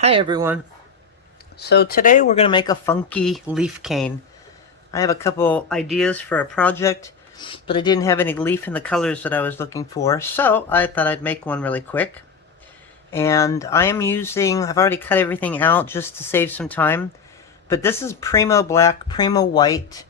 Hi everyone. So today we're going to make a funky leaf cane. I have a couple ideas for a project, but I didn't have any leaf in the colors that I was looking for, so I thought I'd make one really quick. And I've already cut everything out just to save some time, but this is Primo Black, Primo White,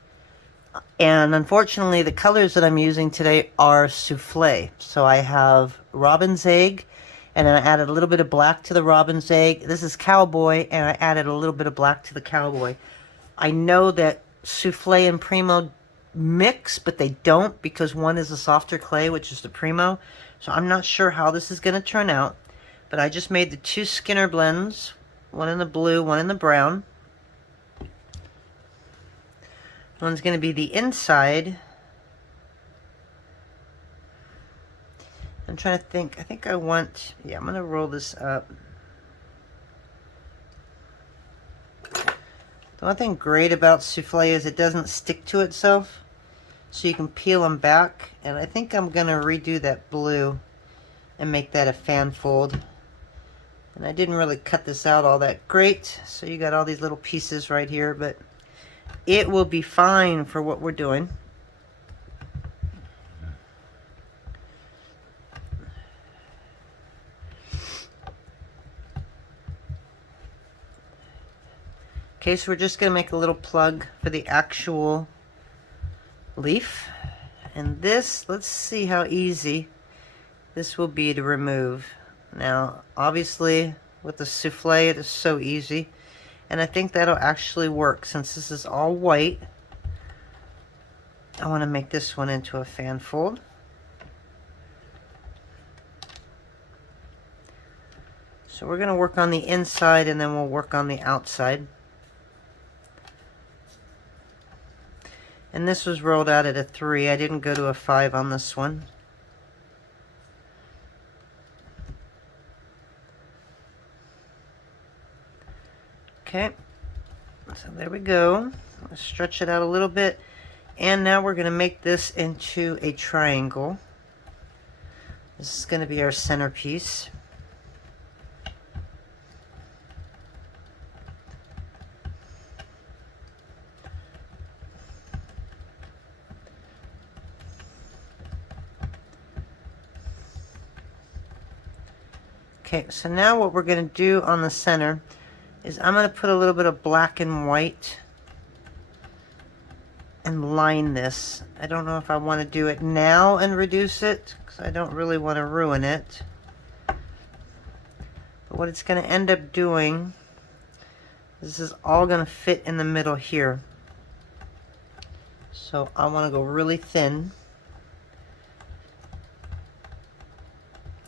and unfortunately the colors that I'm using today are souffle. So I have robin's egg, and then I added a little bit of black to the robin's egg. This is cowboy, and I added a little bit of black to the cowboy. I know that souffle and primo mix, but they don't because one is a softer clay, which is the primo. So I'm not sure how this is going to turn out, but I just made the two Skinner blends, one in the blue, one in the brown. One's going to be the inside. I'm trying to think. I think I'm going to roll this up. The one thing great about souffle is it doesn't stick to itself, so you can peel them back. And I think I'm going to redo that blue and make that a fan fold. And I didn't really cut this out all that great, so you got all these little pieces right here, but it will be fine for what we're doing. Okay, so we're just going to make a little plug for the actual leaf. And this, let's see how easy this will be to remove. Now, obviously, with the souffle, it is so easy. And I think that'll actually work since this is all white. I want to make this one into a fan fold. So we're going to work on the inside and then we'll work on the outside. And this was rolled out at a 3. I didn't go to a 5 on this one. Okay, so there we go. Let's stretch it out a little bit. And now we're going to make this into a triangle. This is going to be our centerpiece. Okay, so now what we're going to do on the center is I'm going to put a little bit of black and white and line this. I don't know if I want to do it now and reduce it because I don't really want to ruin it. But what it's going to end up doing, this is all going to fit in the middle here. So I want to go really thin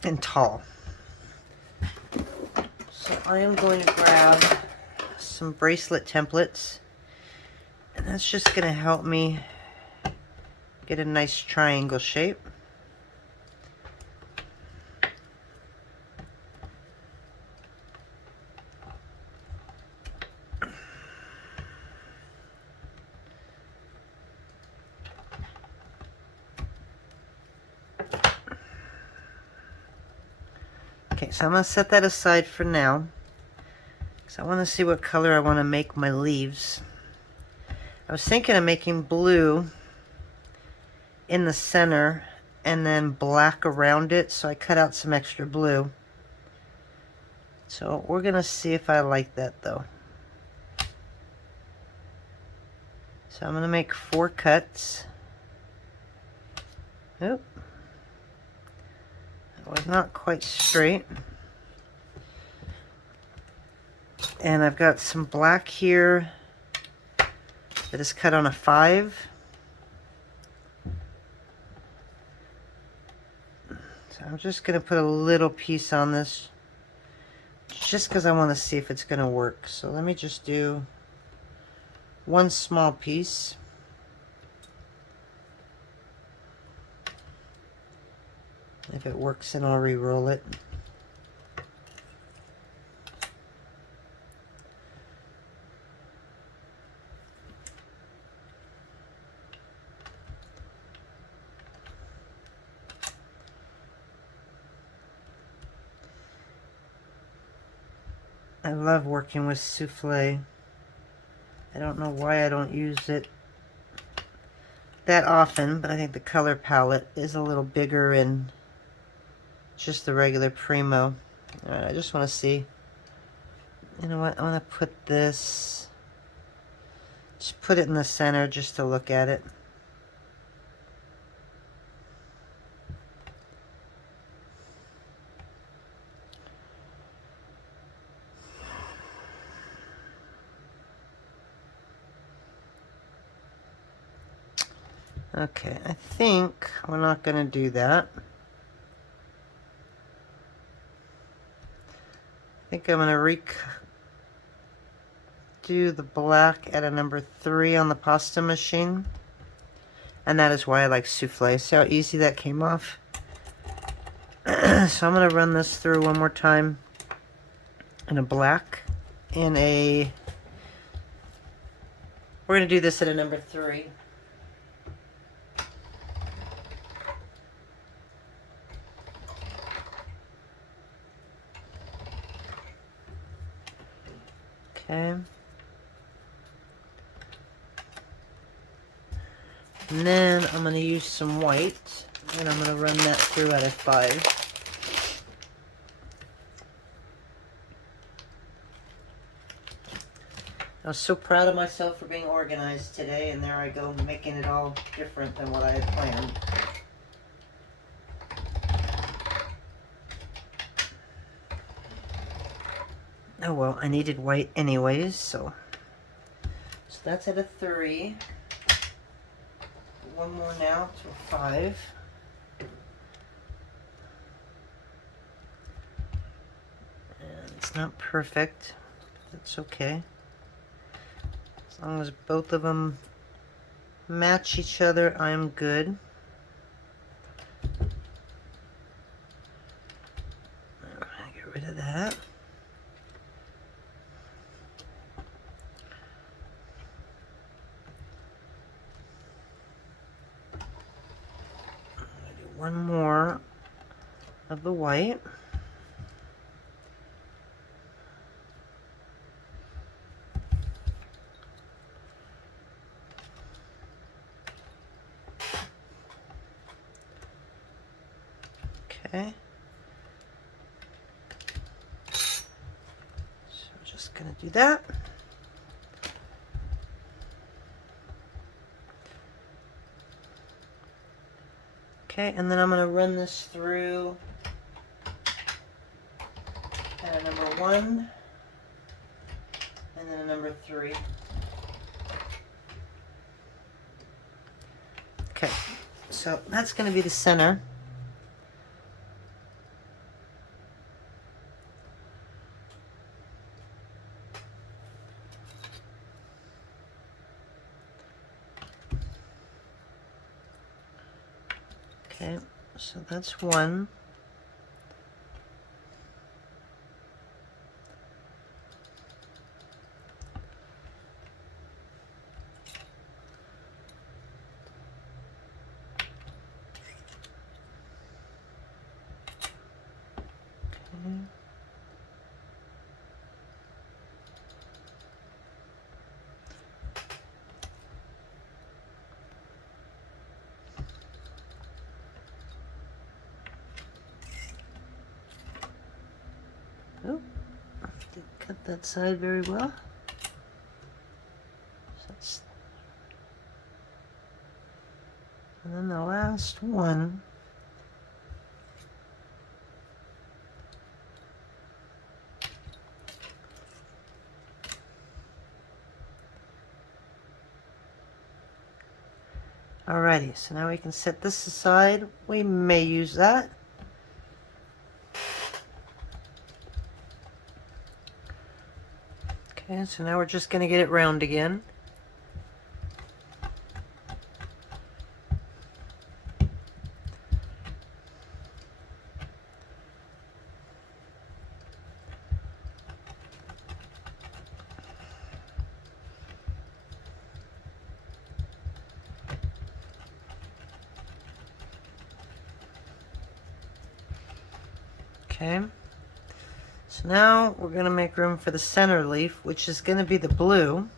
and tall. So I am going to grab some bracelet templates, and that's just going to help me get a nice triangle shape. Okay, so I'm going to set that aside for now because I want to see what color I want to make my leaves. I was thinking of making blue in the center and then black around it, so I cut out some extra blue. So we're going to see if I like that though. So I'm going to make 4 cuts. Oop. That was not quite straight. And I've got some black here that is cut on a 5. So I'm just going to put a little piece on this just because I want to see if it's going to work. So let me just do one small piece. If it works, then I'll re-roll it. I love working with souffle. I don't know why I don't use it that often, but I think the color palette is a little bigger in just the regular Primo. Alright, I just want to see. You know what? I want to put this, just put it in the center just to look at it. Okay, I think we're not going to do that. I think I'm going to redo the black at a number 3 on the pasta machine. And that is why I like souffle. See how easy that came off? So I'm going to run this through one more time in a black. We're going to do this at a number 3. Okay. And then I'm going to use some white, and I'm going to run that through at a 5. I was so proud of myself for being organized today, and there I go making it all different than what I had planned. Oh well, I needed white anyways, so that's at a 3. One more now to a 5. And it's not perfect, but it's okay. As long as both of them match each other, I'm good. I'm gonna get rid of that. One more of the white. Okay. So I'm just going to do that. Okay, and then I'm going to run this through at a number 1 and then a number 3. Okay, so that's going to be the center. Okay, so that's 1. Okay. Oh, didn't cut that side very well. So and then the last one. Alrighty, so now we can set this aside. We may use that. Okay, so now we're just going to get it round again. Okay, So now we're going to make room for the center leaf, which is going to be the blue.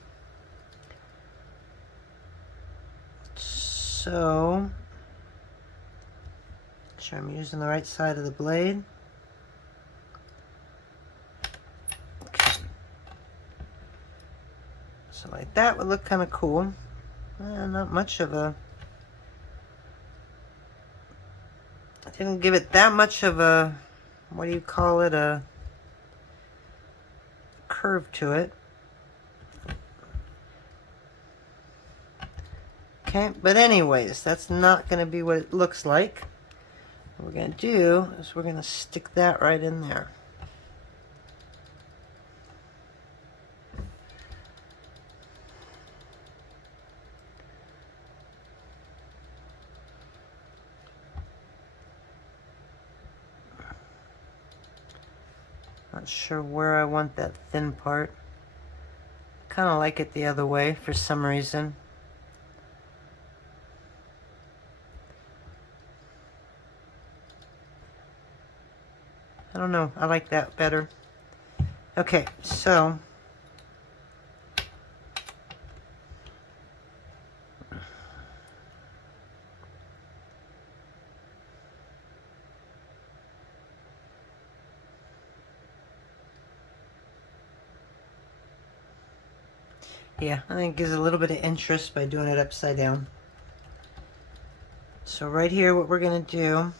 So, make sure I'm using the right side of the blade. Okay. So like that would look kind of cool. Not much of a... I didn't give it that much of a, what do you call it, a curve to it. Okay, but anyways, that's not going to be what it looks like. What we're going to do is we're going to stick that right in there. Not sure where I want that thin part. Kind of like it the other way for some reason. I don't know, I like that better. Okay, so yeah, I think it gives a little bit of interest by doing it upside down. So right here, what we're going to do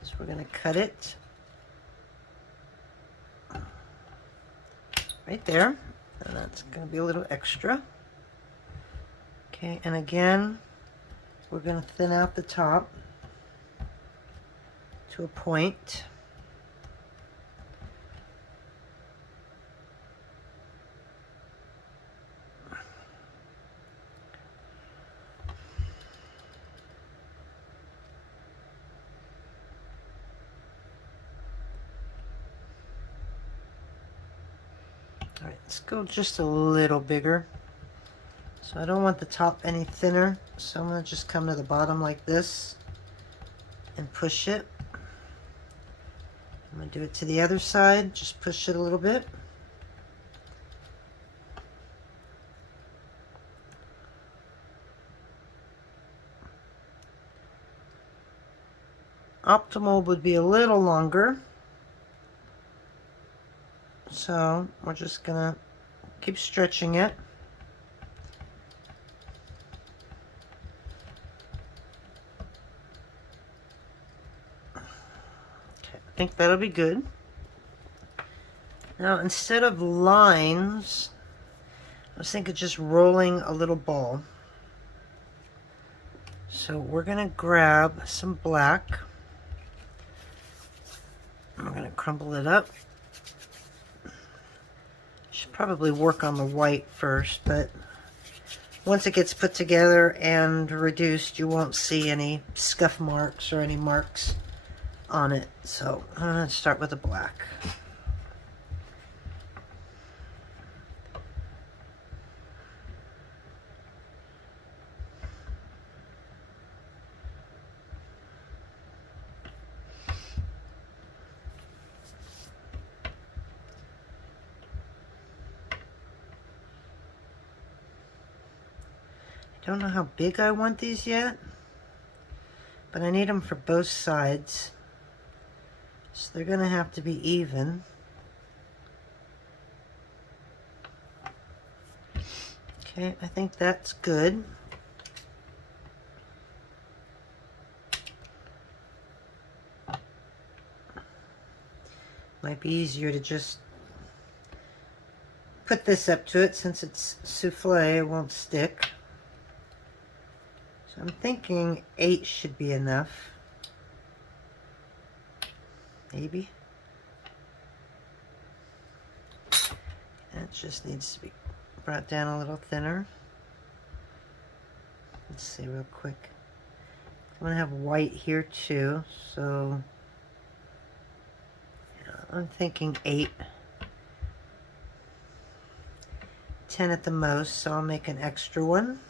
is we're going to cut it right there, and that's going to be a little extra. Okay, and again, we're going to thin out the top to a point. All right, let's go just a little bigger. So I don't want the top any thinner, so I'm going to just come to the bottom like this and push it. I'm going to do it to the other side, just push it a little bit. Optimal would be a little longer, so we're just going to keep stretching it. I think that'll be good. Now, instead of lines, I was thinking just rolling a little ball. So we're going to grab some black. We're going to crumble it up. Should probably work on the white first, but once it gets put together and reduced, you won't see any scuff marks or any marks on it. So I'm going to start with the black. I don't know how big I want these yet, but I need them for both sides. So they're going to have to be even. Okay, I think that's good. Might be easier to just put this up to it since it's souffle, it won't stick. So I'm thinking 8 should be enough. Maybe. That just needs to be brought down a little thinner. Let's see real quick. I'm going to have white here too, so yeah, I'm thinking 8. 10 at the most, so I'll make an extra one.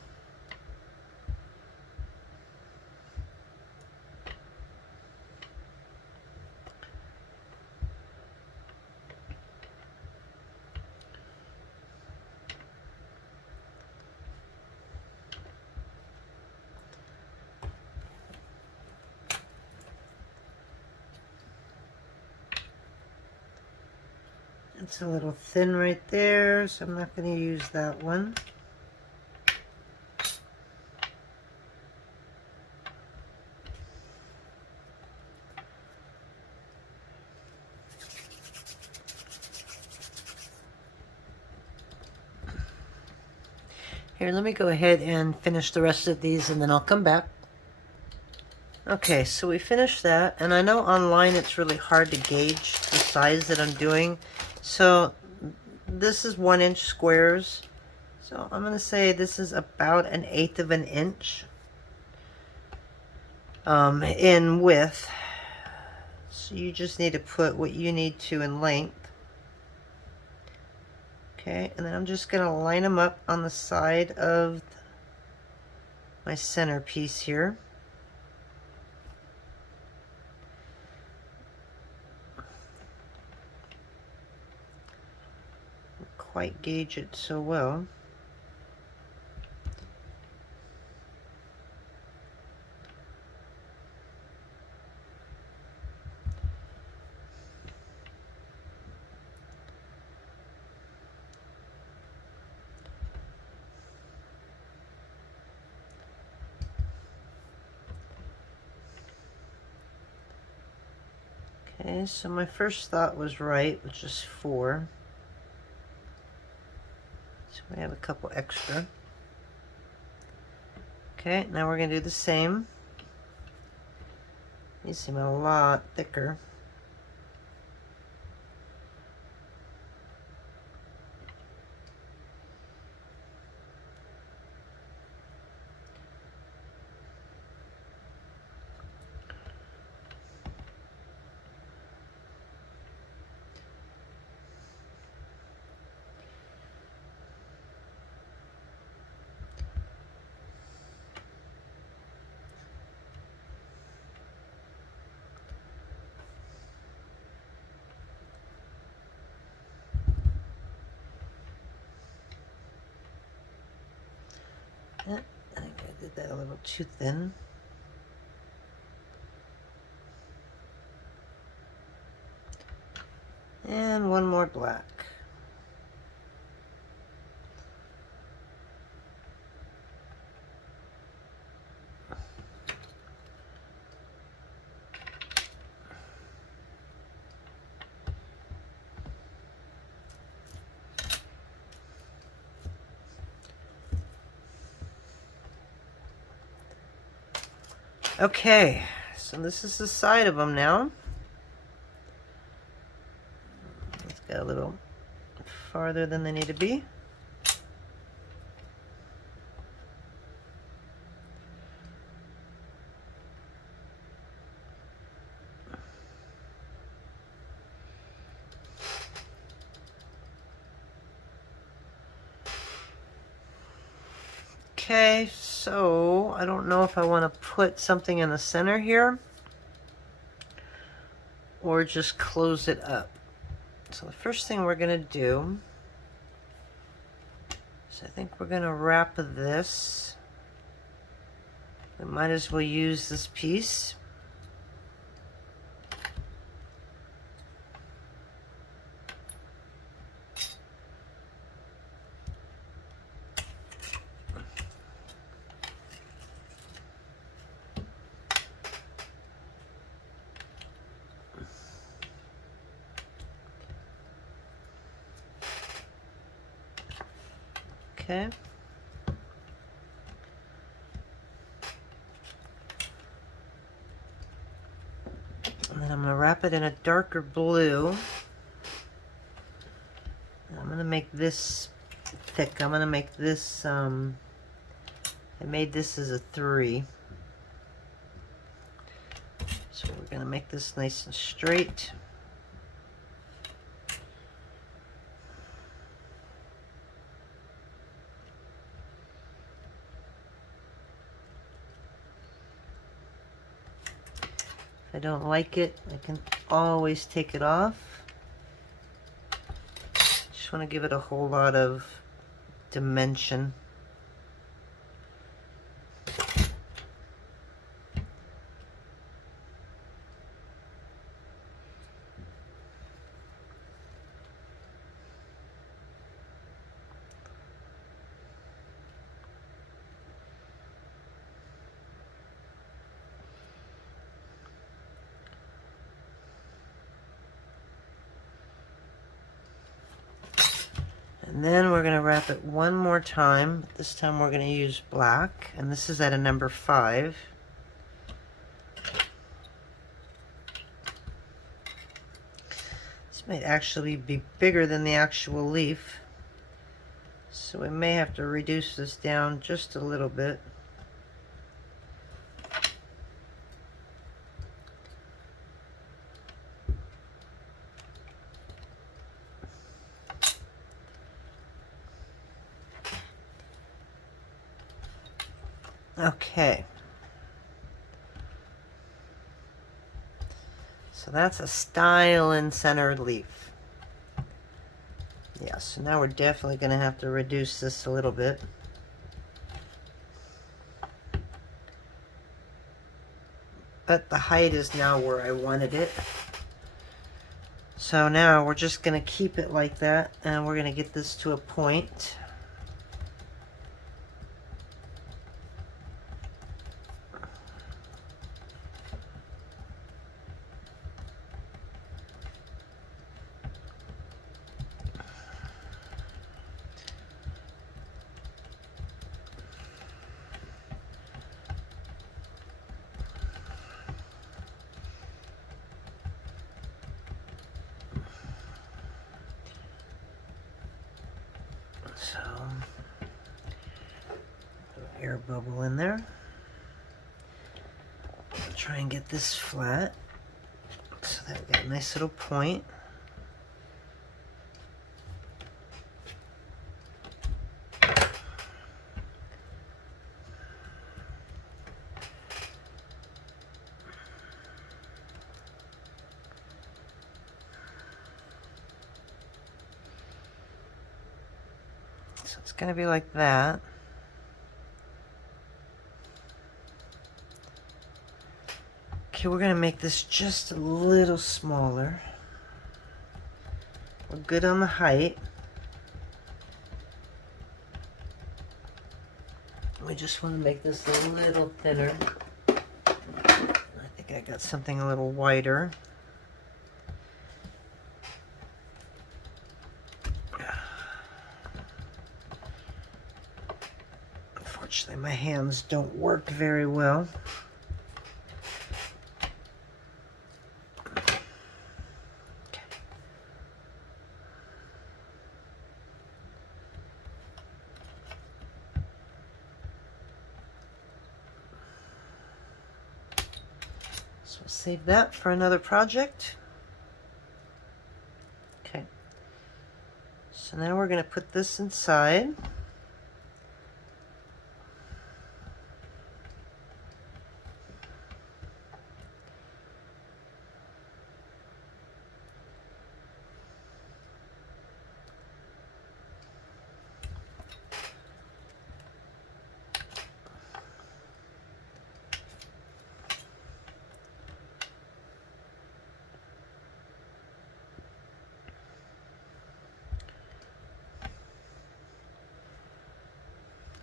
It's a little thin right there, so I'm not going to use that one. Here, let me go ahead and finish the rest of these and then I'll come back. Okay, so we finished that, and I know online it's really hard to gauge the size that I'm doing. So this is 1-inch squares. So I'm going to say this is about 1/8 of an inch in width. So you just need to put what you need to in length. Okay, and then I'm just going to line them up on the side of my centerpiece here. Can't quite gauge it so well. Okay, so my first thought was right, which is 4. So we have a couple extra. Okay, now we're going to do the same. These seem a lot thicker. I think I did that a little too thin. And one more black. Okay, so this is the side of them now. Let's go a little farther than they need to be. Okay, so I don't know if I want to put something in the center here or just close it up. So the first thing we're going to do is I think we're going to wrap this. We might as well use this piece. Okay. And then I'm going to wrap it in a darker blue. And I'm going to make this thick. I'm going to make this, I made this as a 3. So we're going to make this nice and straight. If I don't like it, I can always take it off. Just want to give it a whole lot of dimension. And then we're going to wrap it one more time. This time we're going to use black, and this is at a number 5. This might actually be bigger than the actual leaf, so we may have to reduce this down just a little bit. Okay. So that's a style and centered leaf. Yeah, so now we're definitely going to have to reduce this a little bit. But the height is now where I wanted it. So now we're just going to keep it like that, and we're going to get this to a point. So, air bubble in there. Try and get this flat so that we got a nice little point. So it's going to be like that. Okay, we're going to make this just a little smaller. We're good on the height. We just want to make this a little thinner. I think I got something a little wider. Unfortunately, my hands don't work very well. So we'll save that for another project. Okay. So now we're going to put this inside.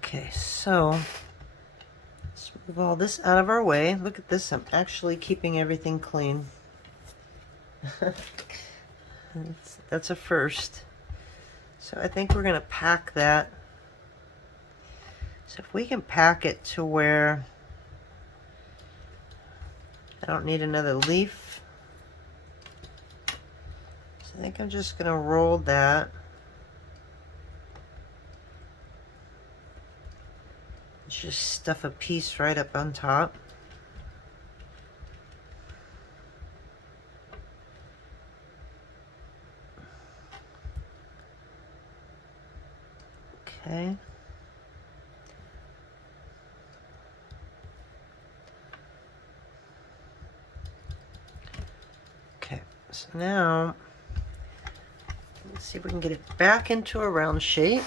Okay, so let's move all this out of our way. Look at this, I'm actually keeping everything clean. That's a first. So I think we're going to pack that. So if we can pack it to where I don't need another leaf. So I think I'm just going to roll that. Just stuff a piece right up on top. Okay. Okay, so now let's see if we can get it back into a round shape.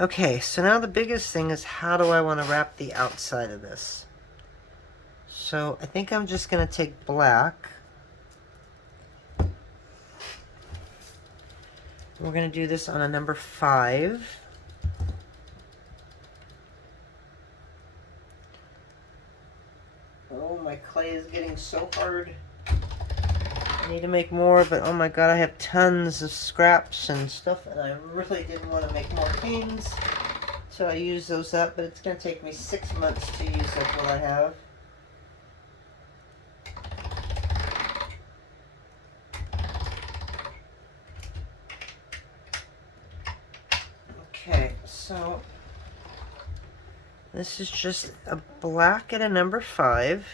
Okay, so now the biggest thing is how do I want to wrap the outside of this? So I think I'm just going to take black. We're going to do this on a number 5. Oh, my clay is getting so hard. I need to make more, but oh my god, I have tons of scraps and stuff, and I really didn't want to make more canes, so I used those up, but it's going to take me 6 months to use up what I have. Okay, so this is just a black and a number 5.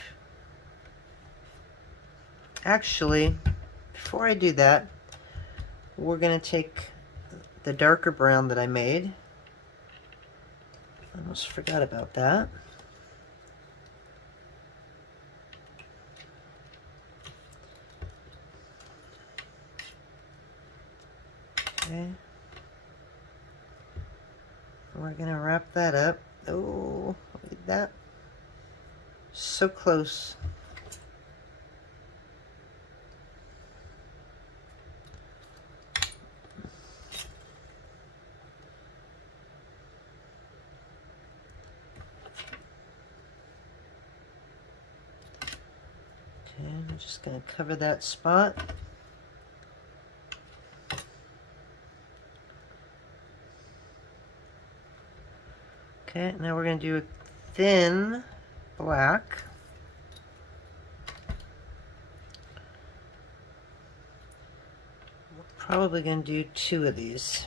Actually, before I do that, we're going to take the darker brown that I made. I almost forgot about that. Okay. We're going to wrap that up. Oh, look at that. So close. Okay, I'm just going to cover that spot. Okay, now we're going to do a thin black. We're probably going to do 2 of these.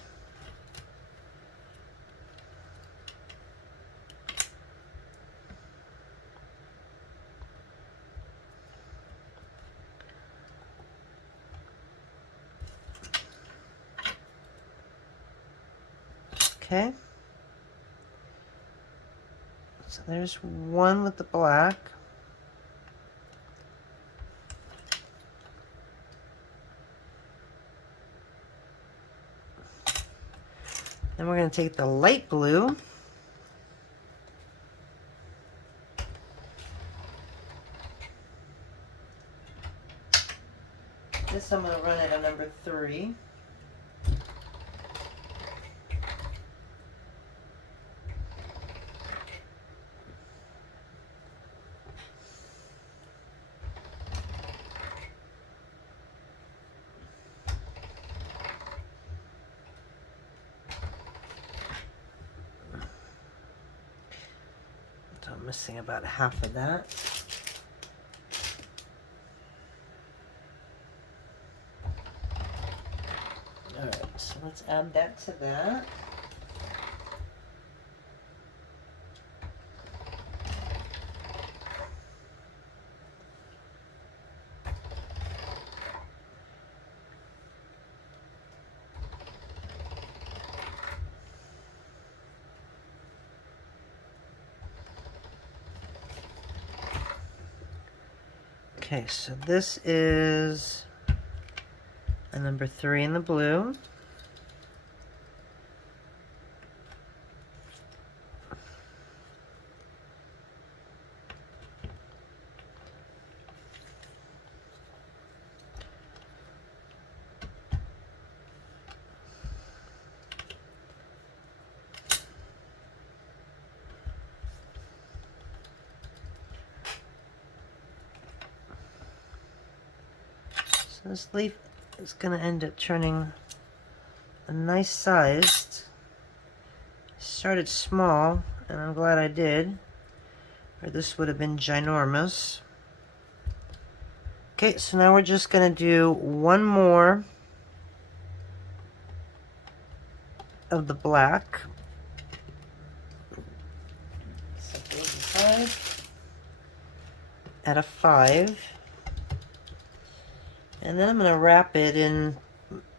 Okay. So there's one with the black. Then we're going to take the light blue. This I'm going to run at a number 3. So I'm missing about half of that. Alright, so let's add that to that. Okay, so this is a number 3 in the blue. So this leaf is going to end up turning a nice sized. Started small, and I'm glad I did, or this would have been ginormous. Okay, so now we're just going to do one more of the black. Set those aside. At a 5. And then I'm going to wrap it in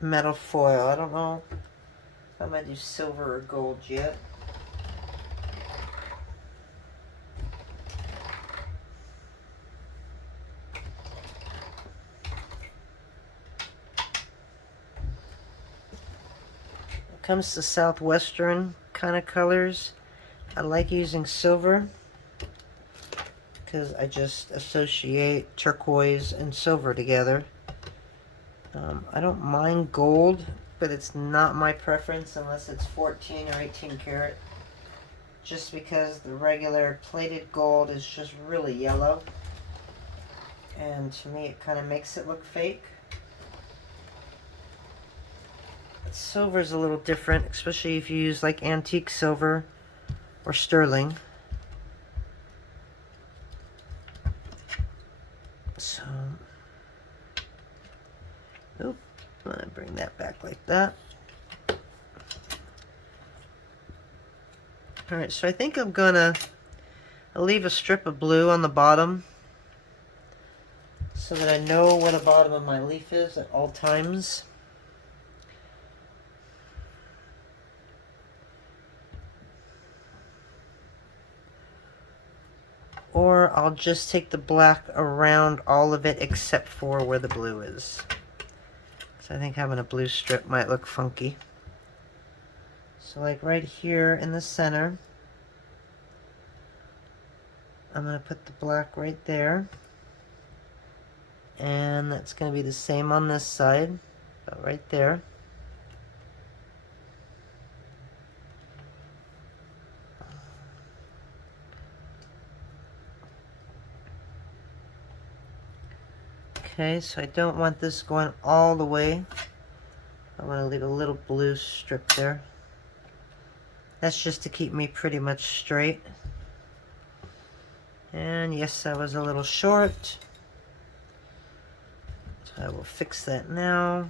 metal foil. I don't know if I'm going to do silver or gold yet. When it comes to southwestern kind of colors, I like using silver because I just associate turquoise and silver together. I don't mind gold, but it's not my preference unless it's 14 or 18 karat. Just because the regular plated gold is just really yellow. and to me it kind of makes it look fake. But silver is a little different, especially if you use like antique silver or sterling. So, oop, I'm gonna bring that back like that. Alright, so I think I'm gonna leave a strip of blue on the bottom so that I know where the bottom of my leaf is at all times. Or I'll just take the black around all of it except for where the blue is. So I think having a blue strip might look funky. So like right here in the center, I'm going to put the black right there. And that's going to be the same on this side, but right there. Okay, so I don't want this going all the way. I want to leave a little blue strip there. That's just to keep me pretty much straight. And yes, I was a little short. So I will fix that now.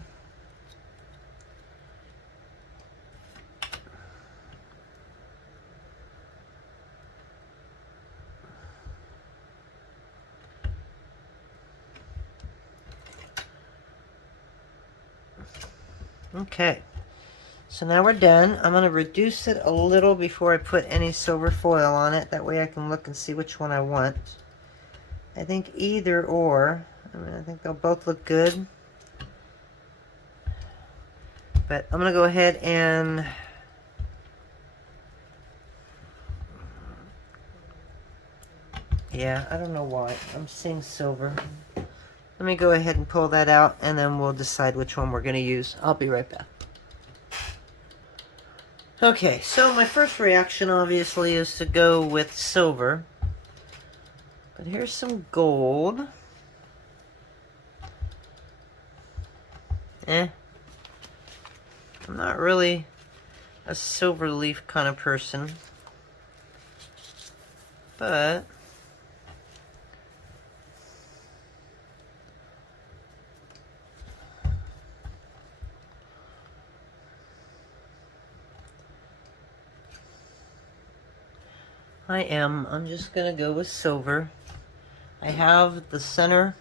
Okay, so now we're done. I'm going to reduce it a little before I put any silver foil on it. That way I can look and see which one I want. I think either or. I mean, I think they'll both look good. But I'm going to go ahead and yeah, I don't know why. I'm seeing silver. Let me go ahead and pull that out, and then we'll decide which one we're going to use. I'll be right back. Okay, so my first reaction obviously is to go with silver. But here's some gold. I'm not really a silver leaf kind of person. But I'm just going to go with silver. I have the center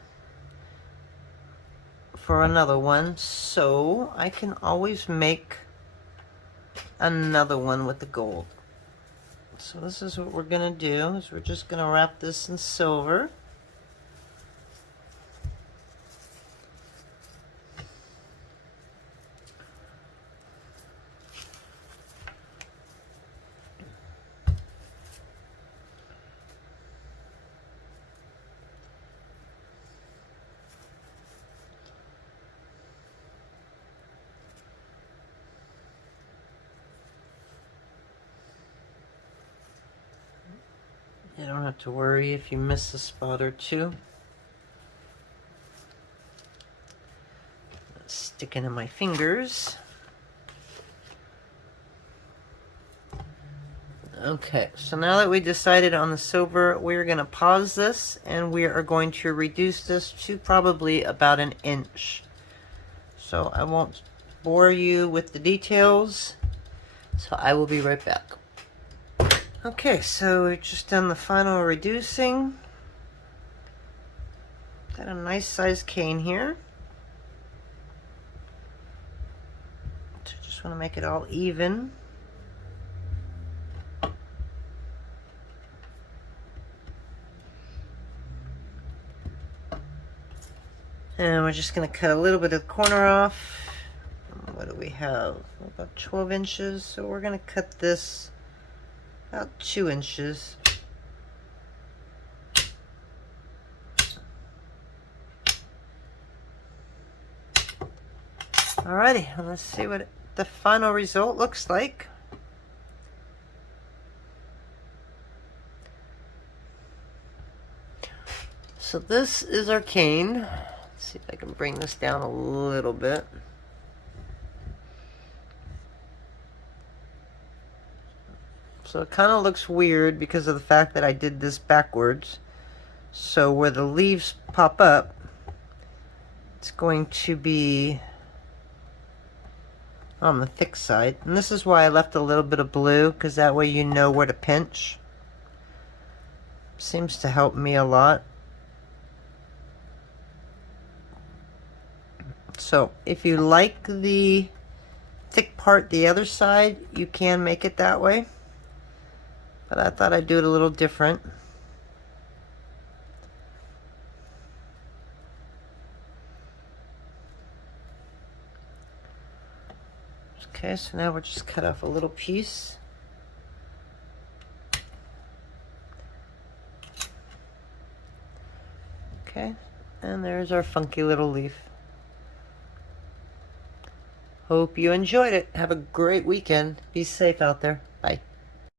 for another one, so I can always make another one with the gold. So this is what we're going to do, is we're just going to wrap this in silver. You don't have to worry if you miss a spot or two. It's sticking in my fingers. Okay, so now that we decided on the silver, we're going to pause this and we are going to reduce this to probably about 1 inch. So I won't bore you with the details, so I will be right back. Okay, so we've just done the final reducing. Got a nice sized cane here. So just want to make it all even. And we're just going to cut a little bit of the corner off. What do we have? About 12 inches. So we're going to cut this about 2 inches. Alrighty, let's see what the final result looks like. So this is our cane. Let's see if I can bring this down a little bit. So it kind of looks weird because of the fact that I did this backwards. So where the leaves pop up, it's going to be on the thick side. And this is why I left a little bit of blue, because that way you know where to pinch. Seems to help me a lot. So if you like the thick part the other side, you can make it that way. But I thought I'd do it a little different. Okay, so now we'll just cut off a little piece. Okay, and there's our funky little leaf. Hope you enjoyed it. Have a great weekend. Be safe out there. Bye.